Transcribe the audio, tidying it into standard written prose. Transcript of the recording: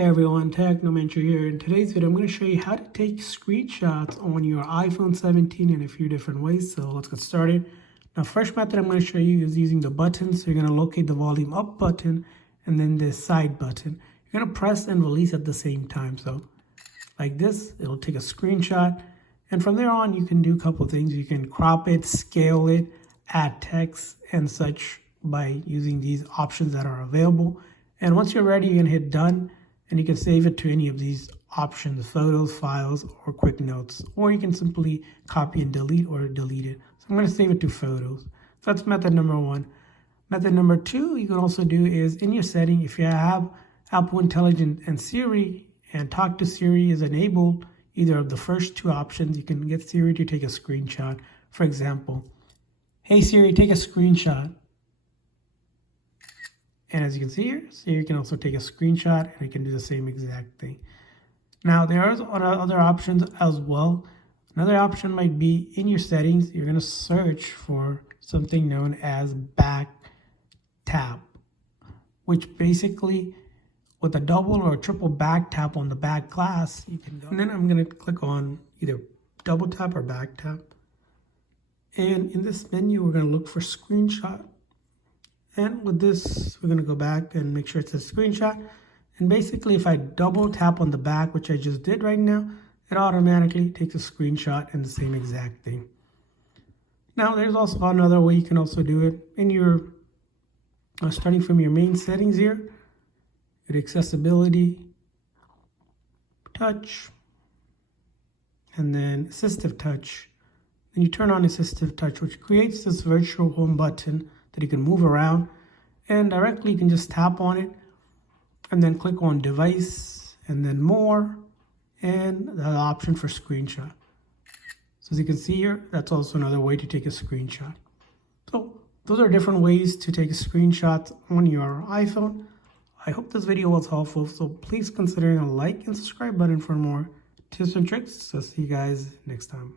Hey everyone, Technomentary here. In today's video, I'm going to show you how to take screenshots on your iPhone 17 in a few different ways. So let's get started. Now, first method I'm going to show you is using the buttons. So you're going to locate the volume up button and then the side button. You're going to press and release at the same time. So like this, it'll take a screenshot. And from there on, you can do a couple of things. You can crop it, scale it, add text and such by using these options that are available. And once you're ready, you're going to hit done. And you can save it to any of these options, photos, files, or quick notes. Or you can simply copy and delete or delete it. So I'm going to save it to photos. So that's method number one. Method number two you can also do is in your setting, if you have Apple Intelligence and Siri and Talk to Siri is enabled, either of the first two options, you can get Siri to take a screenshot. For example, hey Siri, take a screenshot. And as you can see here, Siri can also take a screenshot and it can do the same exact thing. Now, there are other options as well. Another option might be in your settings, you're going to search for something known as back tap, which basically with a double or triple back tap on the back glass, you can go. And then I'm going to click on either double tap or back tap. And in this menu, we're going to look for screenshot. And with this, we're going to go back and make sure it says screenshot. And basically, if I double tap on the back, which I just did right now, it automatically takes a screenshot and the same exact thing. Now, there's also another way you can also do it. In your, starting from your main settings here, your accessibility, touch, and then assistive touch. Then you turn on assistive touch, which creates this virtual home button that you can move around, and directly you can just tap on it and then click on device and then more and the option for screenshot. So as you can see here, that's also another way to take a screenshot. So those are different ways to take a screenshot on your iPhone. I hope this video was helpful, so please consider a like and subscribe button for more tips and tricks. So see you guys next time.